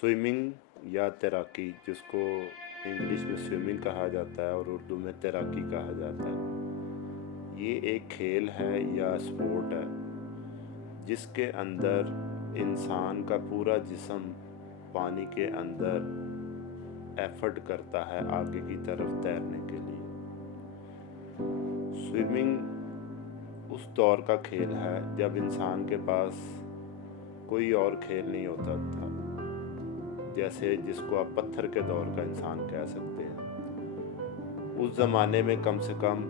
Swimming या तैराकी, जिसको इंग्लिश में स्विमिंग कहा जाता है और उर्दू में तैराकी कहा जाता है, ये एक खेल है या स्पोर्ट है जिसके अंदर इंसान का पूरा जिस्म पानी के अंदर एफर्ट करता है आगे की तरफ तैरने के लिए। स्विमिंग उस दौर का खेल है जब इंसान के पास कोई और खेल नहीं होता था, जैसे जिसको आप पत्थर के दौर का इंसान कह सकते हैं। उस ज़माने में कम से कम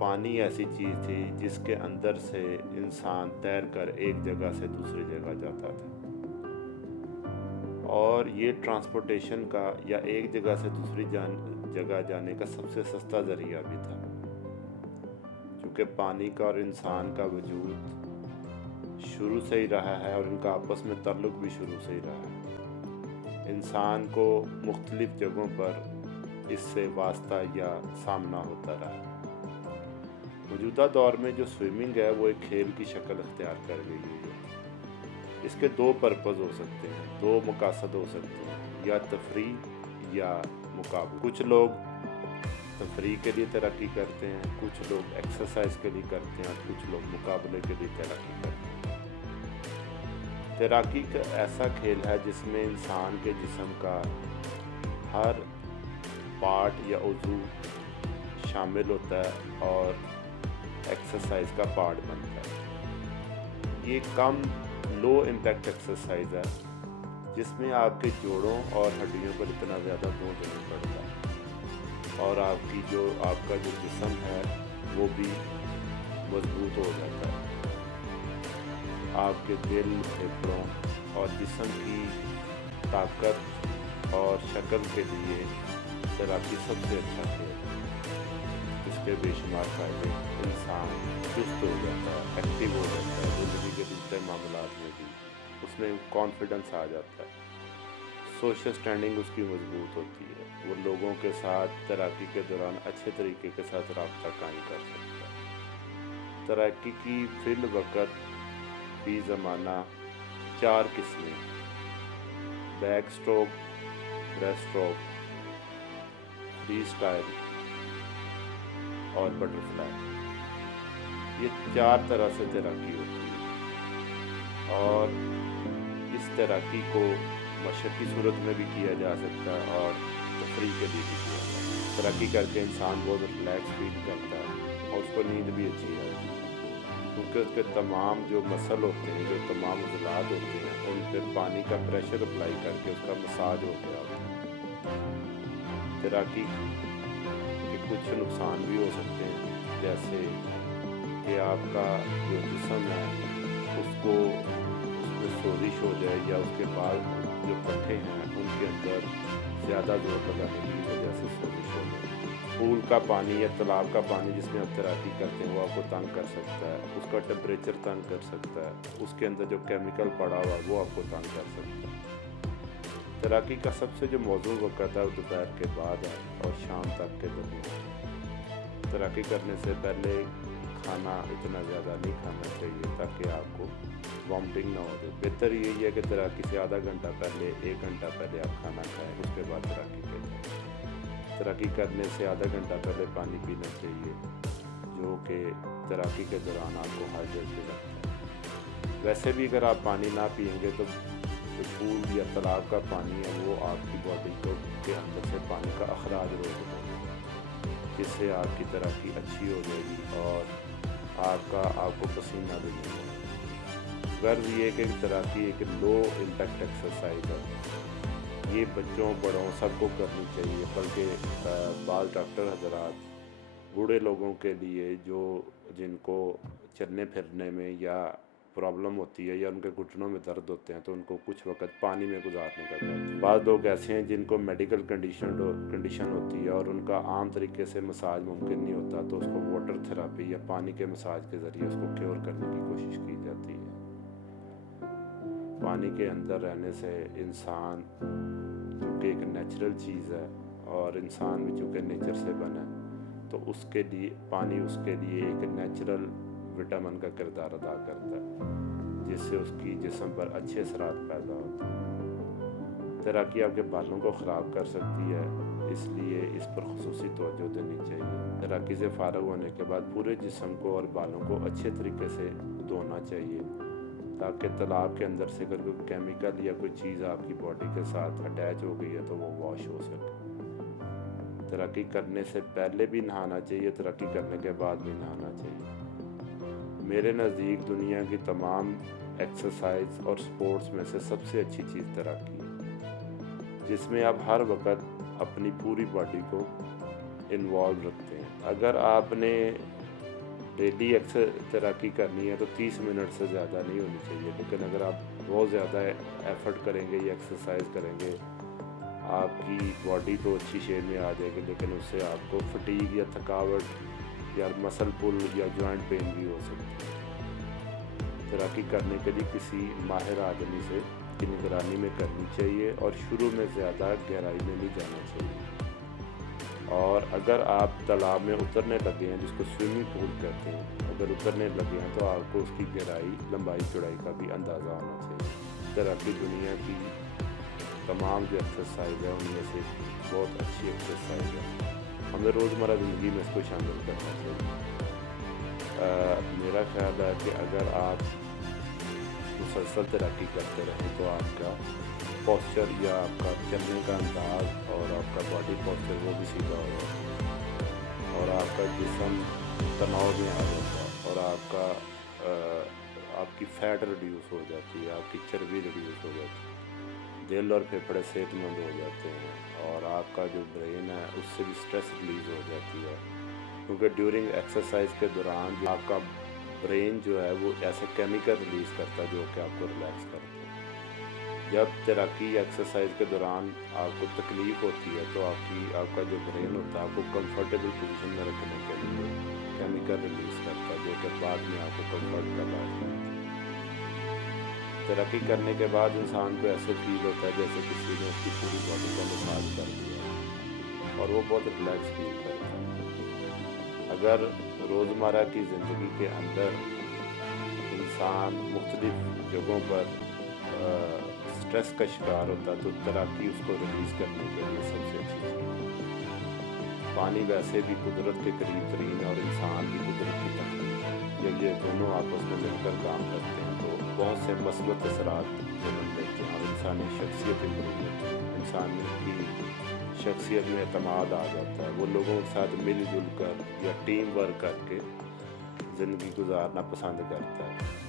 पानी ऐसी चीज़ थी जिसके अंदर से इंसान तैर कर एक जगह से दूसरी जगह जाता था, और ये ट्रांसपोर्टेशन का या एक जगह से दूसरी जगह जाने का सबसे सस्ता ज़रिया भी था, क्योंकि पानी का और इंसान का वजूद शुरू से ही रहा है और इनका आपस में ताल्लुक़ भी शुरू से ही रहा है। इंसान को मुख्तलिफ़ जगहों पर इससे वास्ता या सामना होता रहा। मौजूदा दौर में जो स्विमिंग है वो एक खेल की शक्ल अख्तियार कर गई है। इसके दो पर्पज़ हो सकते हैं, दो मकासद हो सकते हैं, या तफरीह या मुकाबला। कुछ लोग तफरीह के लिए तैराकी करते हैं, कुछ लोग एक्सरसाइज के लिए करते हैं, कुछ लोग मुकाबले के लिए तैराकी करते हैं। तैराकी का ऐसा खेल है जिसमें इंसान के जिस्म का हर पार्ट या उज़ू शामिल होता है और एक्सरसाइज का पार्ट बनता है। ये कम लो इम्पैक्ट एक्सरसाइज है जिसमें आपके जोड़ों और हड्डियों पर इतना ज़्यादा बोझ नहीं पड़ता और आपका जो जिस्म है वो भी मजबूत हो जाता है। आपके दिल, फेफड़ों और जिस्म की ताकत और शक्ल के लिए तैराकी सबसे अच्छा खेल है। इसके बेशुमार फ़ायदे, इंसान चुस्त हो जाता है, एक्टिव हो जाता है, ज़िंदगी के दूसरे मामलात में भी उसमें कॉन्फिडेंस आ जाता है, सोशल स्टैंडिंग उसकी मजबूत होती है, वो लोगों के साथ तैराकी के दौरान अच्छे तरीके के साथ रब्ता कायम कर सकता है। तैराकी की फिल वक़्त भी ज़माना 4 किस्में: back stroke, breast stroke, free style और बटरफ्लाई। ये 4 तरह से तैराकी होती है और इस तैराकी को मशक्क़ी सूरत में भी किया जा सकता है और तफरीह के लिए भी किया जाता है। तैराकी करके इंसान बहुत रिलैक्स फील करता है और उसको नींद भी अच्छी आती है, क्योंकि उसके तमाम जो मसल होते हैं, जो तमाम उज़लात होते हैं, उन पर पानी का प्रेशर अप्लाई करके उसका मसाज हो गया होता है। तैराकी के कुछ नुकसान भी हो सकते हैं, जैसे कि आपका जो जिस्म है उसमें सोजिश हो जाए या उसके बाद जो पट्टे हैं उनके अंदर ज़्यादा जोर लगाने की वजह से सोजिश हो जाए। पूल का पानी या तालाब का पानी जिसमें आप तैराकी करते हैं वो आपको तंग कर सकता है, उसका टेम्परेचर तंग कर सकता है, उसके अंदर जो केमिकल पड़ा हुआ है वो आपको तंग कर सकता है। तैराकी का सबसे जो मौजूद वक़्त है वो दोपहर के बाद है और शाम तक के दरमियान। तैराकी करने से पहले खाना इतना ज़्यादा नहीं खाना चाहिए ताकि आपको वॉमिटिंग ना हो जाए। बेहतर यही है कि तैराकी से आधा घंटा पहले, 1 घंटा पहले आप खाना खाएँ, उसके बाद तैराकी करें। तैराकी करने से आधा घंटा पहले पानी पीना चाहिए, जो कि तैराकी के दौरान आपको हाइड्रेटेड रखता है। वैसे भी अगर आप पानी ना पिएंगे तो जो पूल या तालाब का पानी है वो आपकी बॉडी को के अंदर से पानी का अखराज रोक देगा, जिससे आपकी तैराकी अच्छी हो जाएगी और आपको पसीना भी नहीं होगा। गर्व ये कि तैराकी एक लो इम्पैक्ट एक्सरसाइज है। ये बच्चों, बड़ों सबको करनी चाहिए, बल्कि बाल डॉक्टर हज़रात बूढ़े लोगों के लिए जिनको चलने फिरने में या प्रॉब्लम होती है या उनके घुटनों में दर्द होते हैं तो उनको कुछ वक्त पानी में गुजारने का कहते हैं। बाद लोग ऐसे हैं जिनको मेडिकल कंडीशन होती है और उनका आम तरीके से मसाज मुमकिन नहीं होता, तो उसको वाटर थेरापी या पानी के मसाज के ज़रिए उसको क्योर करने की कोशिश की जाती है। पानी के अंदर रहने से इंसान, क्योंकि एक नेचुरल चीज़ है और इंसान भी चूँकि नेचर से बना है, तो उसके लिए पानी उसके लिए एक नेचुरल विटामिन का किरदार अदा करता है, जिससे उसकी जिस्म पर अच्छे असरात पैदा होते हैं। तैराकी आपके बालों को ख़राब कर सकती है, इसलिए इस पर ख़ुसूसी तवज्जो देनी चाहिए। तैराकी से फ़ारग होने के बाद पूरे जिस्म को और बालों को अच्छे तरीके से धोना चाहिए, ताकि तालाब के अंदर से अगर कोई केमिकल या कोई चीज़ आपकी बॉडी के साथ अटैच हो गई है तो वो वॉश हो सके। तैराकी करने से पहले भी नहाना चाहिए, तैराकी करने के बाद भी नहाना चाहिए। मेरे नज़दीक दुनिया की तमाम एक्सरसाइज और स्पोर्ट्स में से सबसे अच्छी चीज़ तैराकी है, जिसमें आप हर वक्त अपनी पूरी बॉडी को इन्वॉल्व रखते हैं। अगर आपने डेली तैराकी करनी है तो 30 मिनट से ज़्यादा नहीं होनी चाहिए, लेकिन अगर आप बहुत ज़्यादा एफर्ट करेंगे या एक्सरसाइज करेंगे, आपकी बॉडी तो अच्छी शेप में आ जाएगी, लेकिन उससे आपको फटीग या थकावट या मसल पुल या जॉइंट पेन भी हो सकती है। तैराकी करने के लिए किसी माहिर आदमी से की निगरानी में करनी चाहिए और शुरू में ज़्यादा गहराई में नहीं जाना चाहिए। और अगर आप तालाब में उतरने लगे हैं, जिसको स्विमिंग पूल कहते हैं, अगर उतरने लगे हैं तो आपको उसकी गहराई, लंबाई, चौड़ाई का भी अंदाज़ा होना चाहिए। तैराकी दुनिया की तमाम जो एक्सरसाइज है उनमें से बहुत अच्छी एक्सरसाइज है, हमें रोज़मर्रा ज़िंदगी में इसको शामिल करना चाहिए। मेरा ख्याल है कि अगर आप मुसलसल तैराकी करते रहें तो आपका पोस्चर या आपका चलने का अंदाज और आपका बॉडी पोस्चर वो भी सीधा होगा और आपका जिस्म तनाव में आ जाता है और आपकी फ़ैट रिड्यूस हो जाती है, आपकी चर्बी रिड्यूस हो जाती है, दिल और फेफड़े सेहतमंद हो जाते हैं और आपका जो ब्रेन है उससे भी स्ट्रेस रिलीज़ हो जाती है, क्योंकि ड्यूरिंग एक्सरसाइज के दौरान आपका ब्रेन जो है वो ऐसे केमिकल रिलीज़ करता है जो कि आपको रिलैक्स करता है। जब तैराकी एक्सरसाइज के दौरान आपको तकलीफ़ होती है तो आपका जो ब्रेन होता है आपको कंफर्टेबल पोजीशन में रखने के लिए केमिकल रिलीज़ करता है, जो कि बाद में आपको कंफर्ट करता है। तैराकी करने के बाद इंसान को ऐसे फील होता है जैसे किसी ने उसकी पूरी बॉडी का मसाज कर दिया और वो बहुत रिलैक्स फील करता है। अगर रोज़मर्रा की ज़िंदगी के अंदर इंसान मुख्तलिफ़ जगहों पर स्ट्रेस का शिकार होता है तो तैराकी उसको रिलीज़ करने के लिए सबसे अच्छी चीज़ है। पानी वैसे भी कुदरत के करीब तरीन और इंसान भी कुदरत की तरफ, जब ये दोनों आपस में मिलकर काम करते हैं तो बहुत से मस्बत असरात जन्म लेते हैं और इंसानी शख्सियत इम्प्रूव होती है, इंसान की शख्सियत में एतमाद आ जाता है, वो लोगों के साथ मिल जुल कर या टीम वर्क करके ज़िंदगी गुजारना पसंद करता है।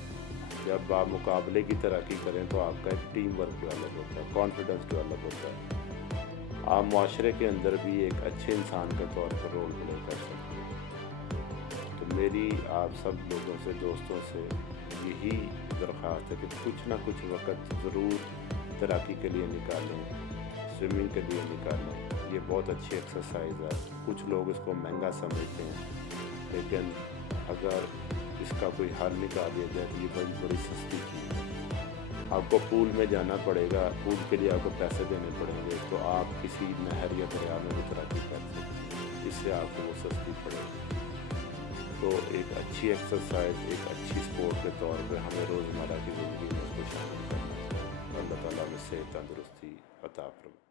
जब आप मुकाबले की तैराकी करें तो आपका एक टीम वर्क डेवलप होता है, कॉन्फिडेंस डेवलप होता है, आप माशरे के अंदर भी एक अच्छे इंसान के तौर पर रोल प्ले कर सकते हैं। तो मेरी आप सब लोगों से, दोस्तों से यही दरख्वास्त है कि कुछ ना कुछ वक्त ज़रूर तैराकी के लिए निकालें, स्विमिंग के लिए निकालें। ये बहुत अच्छी एक्सरसाइज है। कुछ लोग इसको महंगा समझते हैं, लेकिन अगर इसका कोई हल निकाल दिया जाए तो ये बड़ी सस्ती चीज़ है। आपको पूल में जाना पड़ेगा, पूल के लिए आपको पैसे देने पड़ेंगे, तो आप किसी नहर या दरिया में भी तैराकी कर सकते हैं, इससे आपको वो सस्ती पड़ेगी। तो एक अच्छी एक्सरसाइज, एक अच्छी स्पोर्ट के तौर पे हमें रोज़मर्रा की ज़िंदगी में उसको शामिल करना चाहिए। अल्लाह ताला हमें सेहत तंदुरुस्ती अता फरमाए।